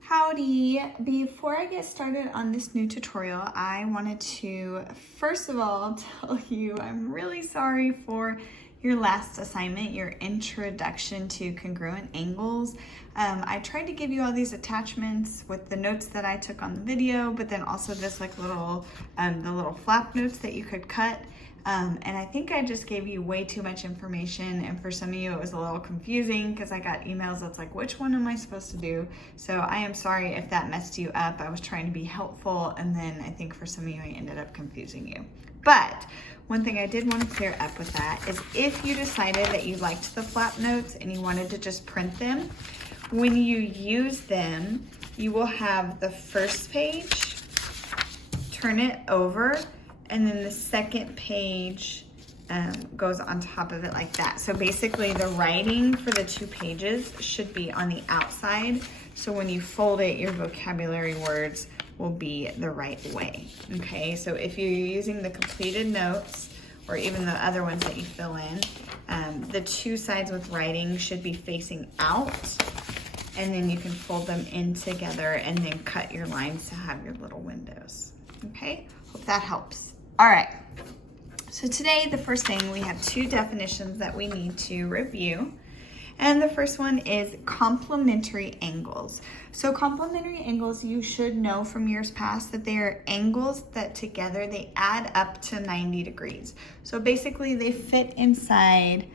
Howdy! Before I get started on this new tutorial, I wanted to first of all tell you I'm really sorry for your last assignment, your introduction to congruent angles. I tried to give you all these attachments with the notes that I took on the video, but then also this like little, the little flap notes that you could cut. And I think I just gave you way too much information, and for some of you it was a little confusing because I got emails that's like, which one am I supposed to do? So I am sorry if that messed you up. I was trying to be helpful, and then I think for some of you I ended up confusing you. But one thing I did want to clear up with that is if you decided that you liked the flap notes and you wanted to just print them, when you use them, you will have the first page, turn it over, and then the second page goes on top of it like that. So basically the writing for the two pages should be on the outside. So when you fold it, your vocabulary words will be the right way. Okay, so if you're using the completed notes or even the other ones that you fill in, the two sides with writing should be facing out, and then you can fold them in together and then cut your lines to have your little windows. Okay, hope that helps. All right, so today the first thing, we have two definitions that we need to review. And the first one is complementary angles. So complementary angles, you should know from years past that they are angles that together they add up to 90 degrees. So basically they fit inside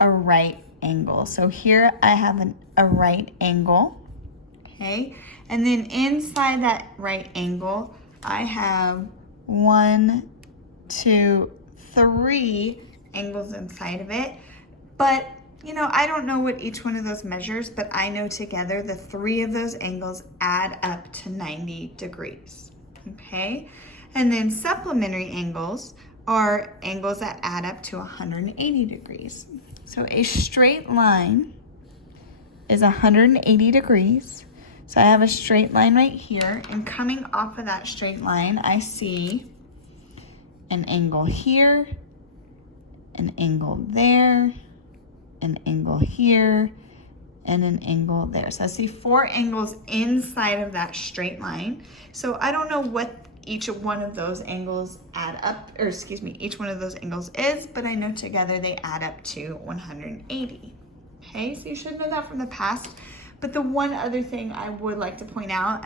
a right angle. So here I have a right angle, okay? And then inside that right angle, I have 1, 2, 3 angles inside of it. But you know, I don't know what each one of those measures, but I know together the 3 of those angles add up to 90 degrees, okay? And then supplementary angles are angles that add up to 180 degrees. So a straight line is 180 degrees. So I have a straight line right here, and coming off of that straight line, I see an angle here, an angle there, an angle here, and an angle there. So I see 4 angles inside of that straight line. So I don't know what each one of those angles add up, or excuse me, each one of those angles is, but I know together they add up to 180. Okay, so you should know that from the past. But the one other thing I would like to point out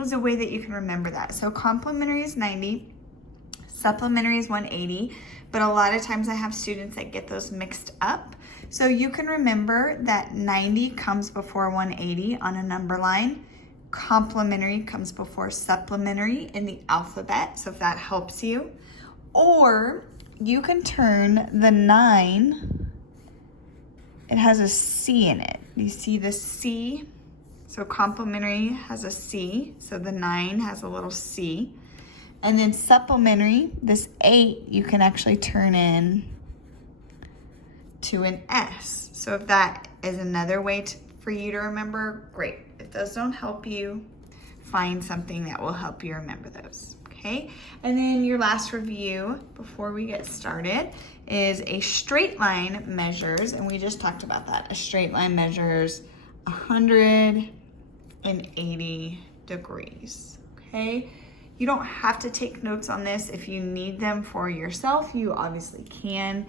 is a way that you can remember that. So complementary is 90, supplementary is 180, but a lot of times I have students that get those mixed up. So you can remember that 90 comes before 180 on a number line. Complementary comes before supplementary in the alphabet, so if that helps you. Or you can turn the 9, it has a C in it. You see the C? So complementary has a C, so the 9 has a little C. And then supplementary, this 8, you can actually turn in to an S. So if that is another way for you to remember, great. If those don't help you, find something that will help you remember those, okay? And then your last review before we get started is a straight line measures, and we just talked about that. A straight line measures 180 degrees, okay? You don't have to take notes on this. If you need them for yourself, you obviously can,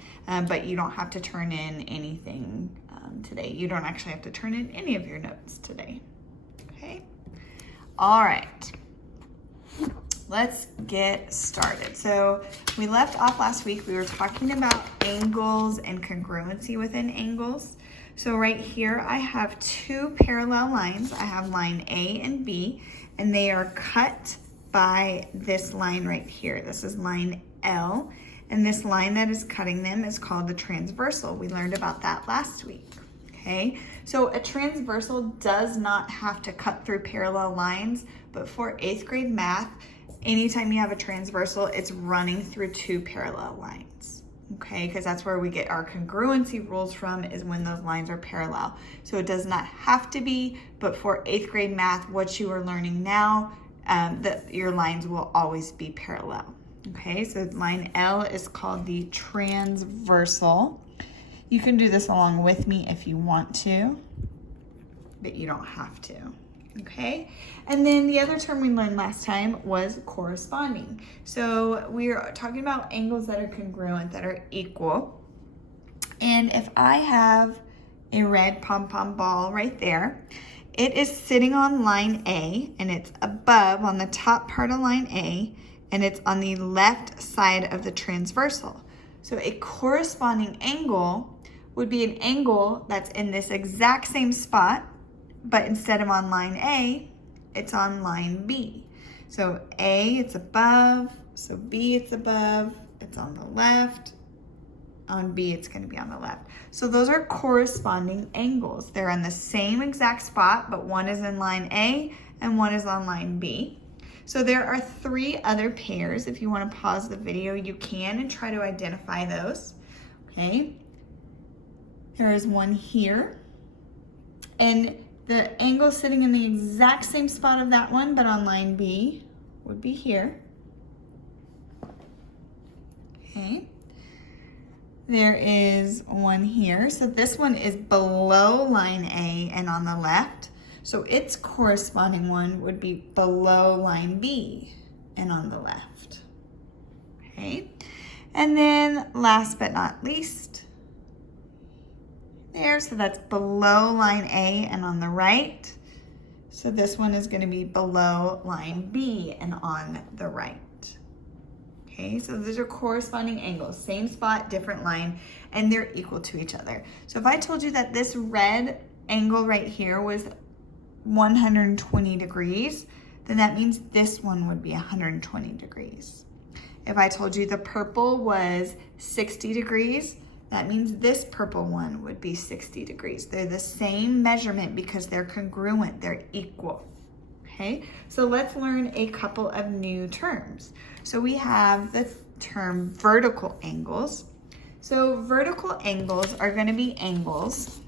but you don't have to turn in anything today. You don't actually have to turn in any of your notes today, okay? All right, let's get started. So we left off last week, we were talking about angles and congruency within angles. So right here, I have 2 parallel lines. I have line A and B, and they are cut by this line right here. This is line L, and this line that is cutting them is called the transversal. We learned about that last week, okay? So a transversal does not have to cut through parallel lines, but for 8th grade math, anytime you have a transversal, it's running through 2 parallel lines, okay? Because that's where we get our congruency rules from, is when those lines are parallel. So it does not have to be, but for 8th grade math, what you are learning now, that your lines will always be parallel. Okay, so line L is called the transversal. You can do this along with me if you want to, but you don't have to. Okay, and then the other term we learned last time was corresponding. So we're talking about angles that are congruent, that are equal. And if I have a red pom-pom ball right there, it is sitting on line A, and it's above on the top part of line A, and it's on the left side of the transversal. So a corresponding angle would be an angle that's in this exact same spot, but instead of on line A, it's on line B. So A, it's above, so B, it's above, it's on the left. On B, it's going to be on the left. So those are corresponding angles. They're on the same exact spot, but one is in line A and one is on line B. So there are 3 other pairs. If you want to pause the video, you can and try to identify those. Okay. There is one here. And the angle sitting in the exact same spot of that one, but on line B, would be here. Okay. There is one here. So this one is below line A and on the left. So its corresponding one would be below line B and on the left. Okay. And then last but not least, there, so that's below line A and on the right. So this one is going to be below line B and on the right. Okay, so those are corresponding angles, same spot, different line, and they're equal to each other. So if I told you that this red angle right here was 120 degrees, then that means this one would be 120 degrees. If I told you the purple was 60 degrees, that means this purple one would be 60 degrees. They're the same measurement because they're congruent, they're equal. Okay, so let's learn a couple of new terms. So we have the term vertical angles. So vertical angles are going to be angles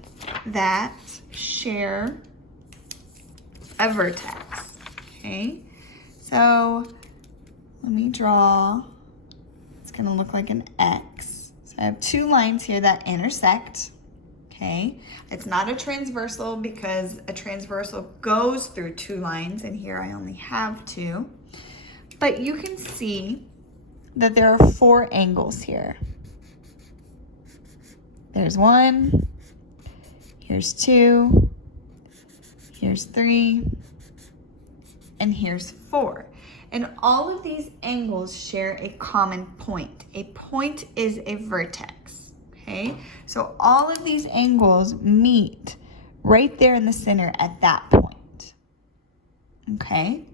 that share a vertex. Okay, so let me draw, it's going to look like an X. So I have 2 lines here that intersect. Okay, it's not a transversal because a transversal goes through 2 lines, and here I only have 2. But you can see that there are 4 angles here. There's 1, here's 2, here's 3, and here's 4. And all of these angles share a common point. A point is a vertex, okay? So all of these angles meet right there in the center at that point, okay?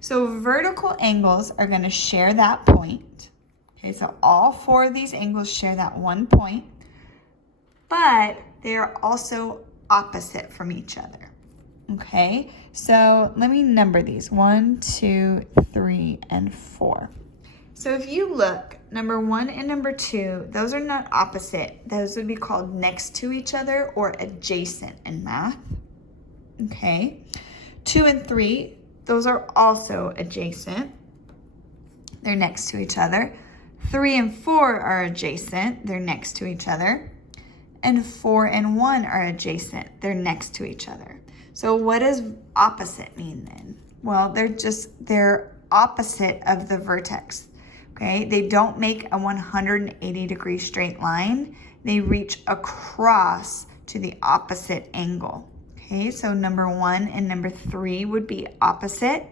So vertical angles are going to share that point. Okay, so all 4 of these angles share that one point, but they are also opposite from each other. Okay, so let me number these 1, 2, 3, and 4. So if you look, number 1 and number 2, those are not opposite. Those would be called next to each other or adjacent in math. Okay, 2 and 3, those are also adjacent. They're next to each other. 3 and 4 are adjacent. They're next to each other. And 4 and 1 are adjacent. They're next to each other. So what does opposite mean then? Well, they're opposite of the vertex, okay? They don't make a 180 degree straight line. They reach across to the opposite angle, okay? So number 1 and number 3 would be opposite,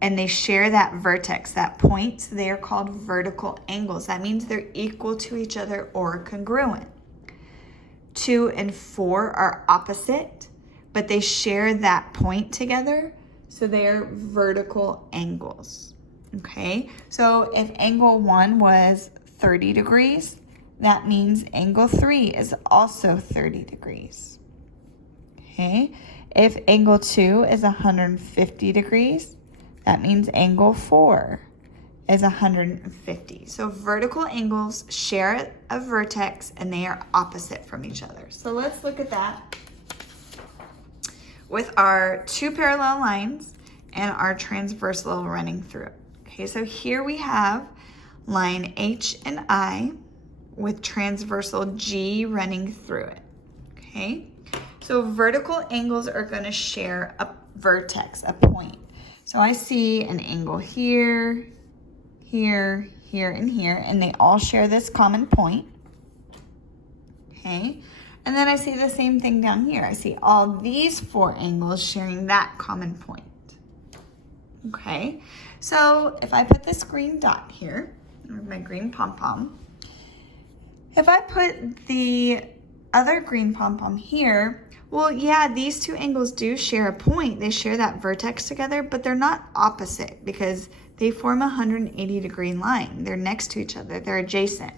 and they share that vertex, that point. So they are called vertical angles. That means they're equal to each other or congruent. 2 and 4 are opposite, but they share that point together, so they're vertical angles, okay? So if angle 1 was 30 degrees, that means angle 3 is also 30 degrees, okay? If angle 2 is 150 degrees, that means angle 4 is 150. So vertical angles share a vertex and they are opposite from each other. So let's look at that with our 2 parallel lines and our transversal running through it. Okay, so here we have line H and I with transversal G running through it. Okay, so So vertical angles are going to share a vertex, a point. So I see an angle here, here, here, and here, and they all share this common point. Okay, and then I see the same thing down here. I see all these 4 angles sharing that common point. Okay, so if I put this green dot here, or my green pom-pom, if I put the other green pom-pom here, well, yeah, these 2 angles do share a point. They share that vertex together, but they're not opposite because they form a 180-degree line. They're next to each other. They're adjacent.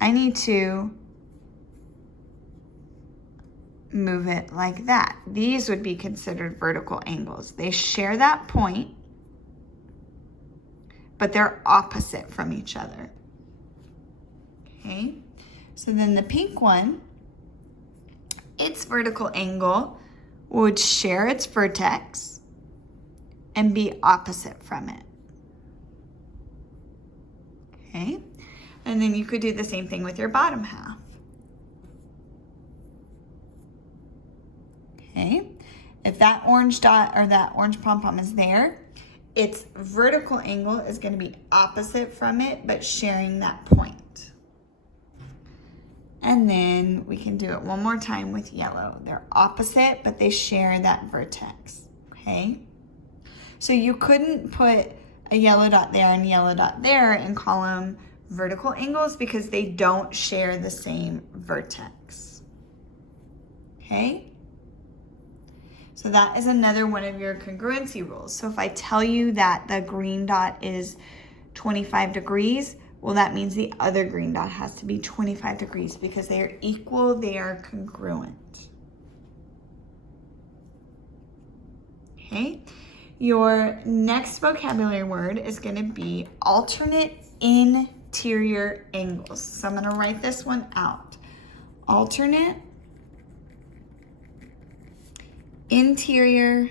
I need to move it like that. These would be considered vertical angles. They share that point, but they're opposite from each other. Okay, so then the pink one, its vertical angle would share its vertex and be opposite from it. Okay, and then you could do the same thing with your bottom half. Okay, if that orange dot or that orange pom-pom is there, its vertical angle is going to be opposite from it, but sharing that point. And then we can do it one more time with yellow. They're opposite, but they share that vertex, okay? So you couldn't put a yellow dot there and yellow dot there and call them vertical angles because they don't share the same vertex, okay? So that is another one of your congruency rules. So if I tell you that the green dot is 25 degrees, well, that means the other green dot has to be 25 degrees because they are equal, they are congruent. Okay, your next vocabulary word is going to be alternate interior angles. So I'm going to write this one out. Alternate interior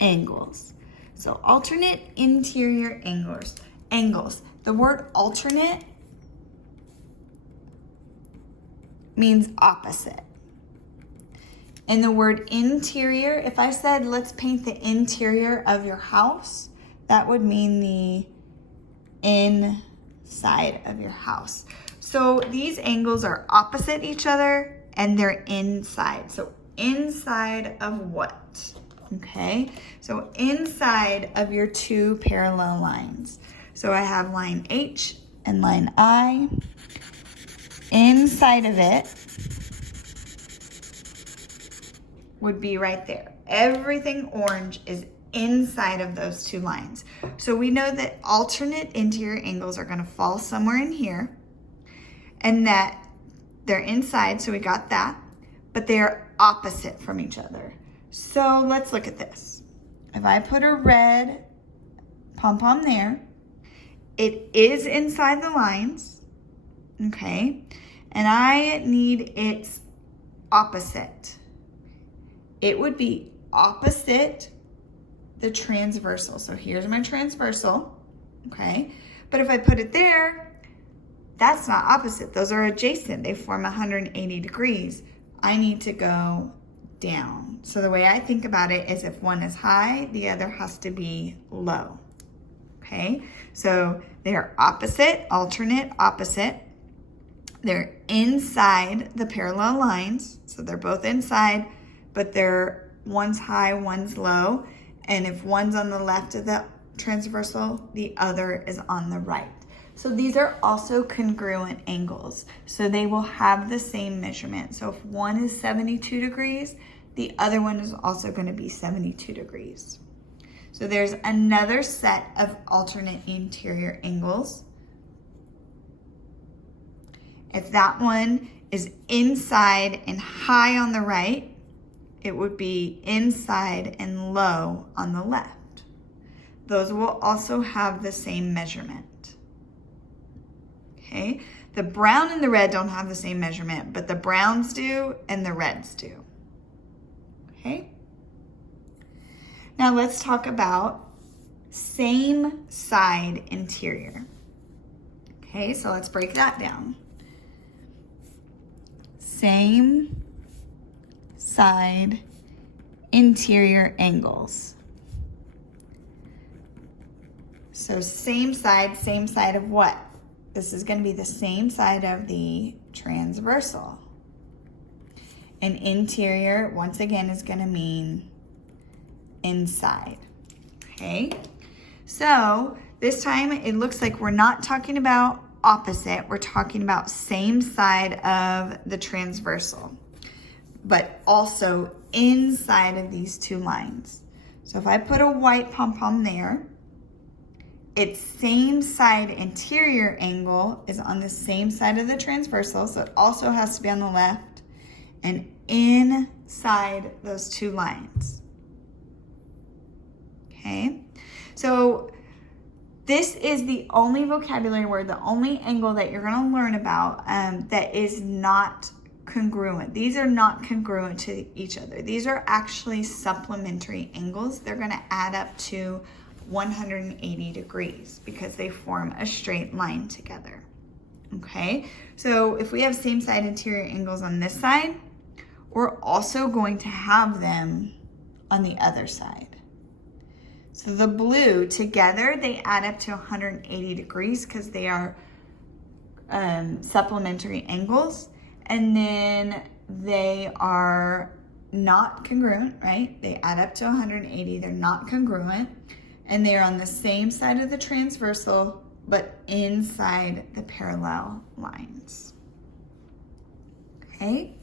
angles. So alternate interior angles. The word alternate means opposite. And the word interior, if I said let's paint the interior of your house, that would mean the inside of your house. So these angles are opposite each other and they're inside. So inside of what? Okay, so inside of your 2 parallel lines. So I have line H and line I. Inside of it would be right there. Everything orange is inside of those 2 lines. So we know that alternate interior angles are going to fall somewhere in here and that they're inside, so we got that, but they're opposite from each other. So let's look at this. If I put a red pom-pom there, it is inside the lines, okay? And I need its opposite. It would be opposite the transversal. So here's my transversal, okay? But if I put it there, that's not opposite. Those are adjacent. They form 180 degrees. I need to go down. So the way I think about it is if one is high, the other has to be low. Okay, so they're opposite, alternate, opposite. They're inside the parallel lines. So they're both inside, but one's high, one's low. And if one's on the left of the transversal, the other is on the right. So these are also congruent angles. So they will have the same measurement. So if one is 72 degrees, the other one is also going to be 72 degrees. So there's another set of alternate interior angles. If that one is inside and high on the right, it would be inside and low on the left. Those will also have the same measurement. Okay, the brown and the red don't have the same measurement, but the browns do and the reds do. Okay, now let's talk about same side interior. Okay, so let's break that down. Same side interior angles. So same side of what? This is going to be the same side of the transversal. And interior, once again, is going to mean inside. Okay? So this time it looks like we're not talking about opposite. We're talking about same side of the transversal, but also inside of these two lines. So if I put a white pom-pom there, its same side interior angle is on the same side of the transversal, so it also has to be on the left and inside those two lines. Okay, so this is the only vocabulary word, the only angle that you're going to learn about that is not congruent. These are not congruent to each other. These are actually supplementary angles. They're going to add up to 180 degrees because they form a straight line together. Okay, so if we have same side interior angles on this side, we're also going to have them on the other side. So the blue together, they add up to 180 degrees because they are supplementary angles. And then they are not congruent, right? They add up to 180, they're not congruent. And they are on the same side of the transversal, but inside the parallel lines. Okay,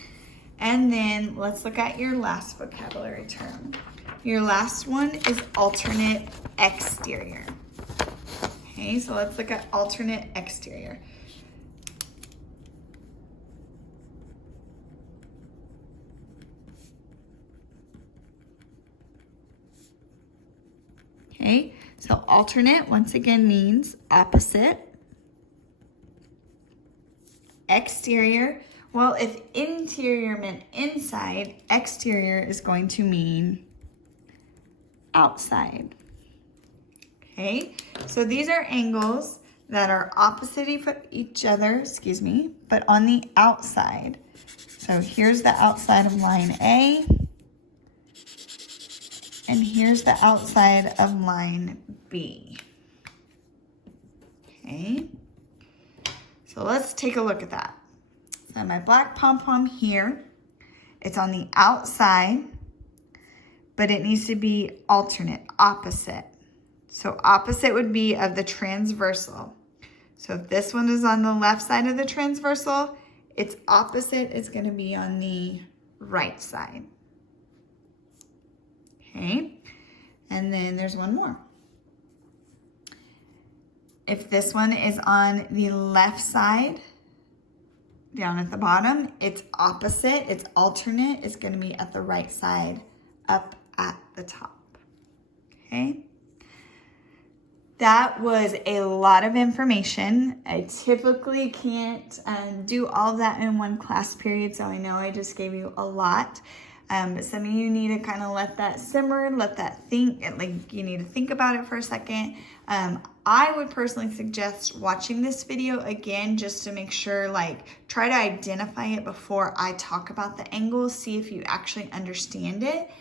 and then let's look at your last vocabulary term. Your last one is alternate exterior. Okay, so let's look at alternate exterior. Okay, so alternate once again means opposite. Exterior, well, if interior meant inside, exterior is going to mean outside. Okay, so these are angles that are opposite each other, but on the outside. So here's the outside of line A. And here's the outside of line B. Okay, so let's take a look at that. So my black pom-pom here, it's on the outside, but it needs to be alternate, opposite. So opposite would be of the transversal. So if this one is on the left side of the transversal, its opposite is going to be on the right side. Okay, and then there's one more. If this one is on the left side, down at the bottom, its opposite, its alternate is going to be at the right side, up at the top. Okay, that was a lot of information. I typically can't do all of that in one class period, so I know I just gave you a lot. But some of you need to kind of let that simmer, let that think, like you need to think about it for a second. I would personally suggest watching this video again just to make sure, like, try to identify it before I talk about the angles, see if you actually understand it.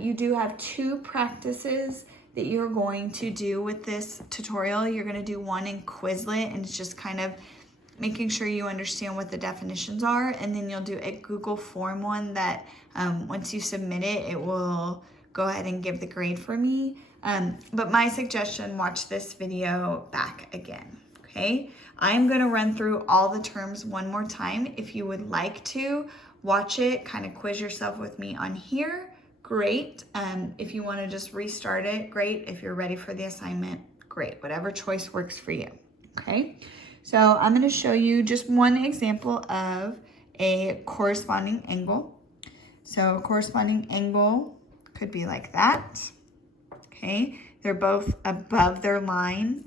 You do have two practices that you're going to do with this tutorial. You're going to do one in Quizlet, and it's just kind of making sure you understand what the definitions are, and then you'll do a Google form one that once you submit it, it will go ahead and give the grade for me. But my suggestion, watch this video back again, okay? I'm gonna run through all the terms one more time. If you would like to watch it, kind of quiz yourself with me on here, great. If you wanna just restart it, great. If you're ready for the assignment, great. Whatever choice works for you, okay? So I'm going to show you just one example of a corresponding angle. So a corresponding angle could be like that. Okay, they're both above their line.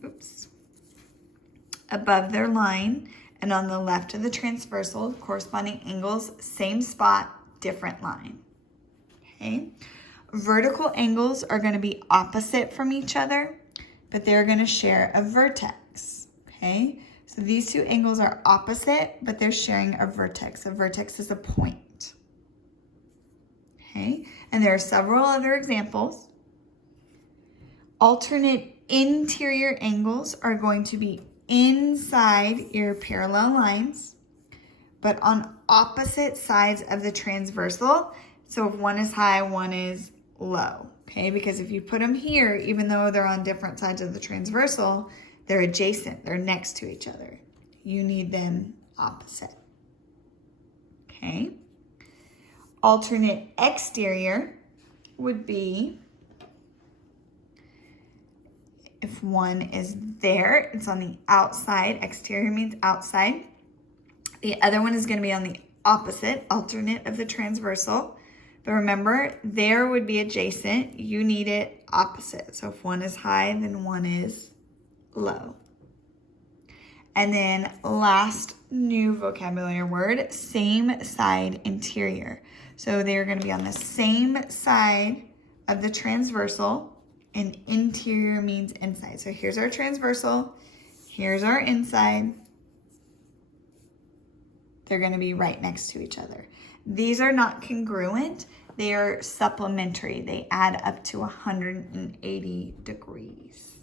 Above their line, and on the left of the transversal, corresponding angles, same spot, different line. Okay, vertical angles are going to be opposite from each other, but they're going to share a vertex. Okay. So these two angles are opposite, but they're sharing a vertex. A vertex is a point. Okay, and there are several other examples. Alternate interior angles are going to be inside your parallel lines, but on opposite sides of the transversal. So if one is high, one is low, okay? Because if you put them here, even though they're on different sides of the transversal, they're adjacent, they're next to each other. You need them opposite, okay? Alternate exterior would be if one is there, it's on the outside. Exterior means outside. The other one is going to be on the opposite, alternate of the transversal. But remember, there would be adjacent. You need it opposite. So if one is high, then one is low. And then last new vocabulary word, same side interior. So they're going to be on the same side of the transversal, and interior means inside. So here's our transversal, here's our inside. They're going to be right next to each other. These are not congruent, they are supplementary. They add up to 180 degrees.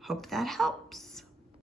Hope that helps.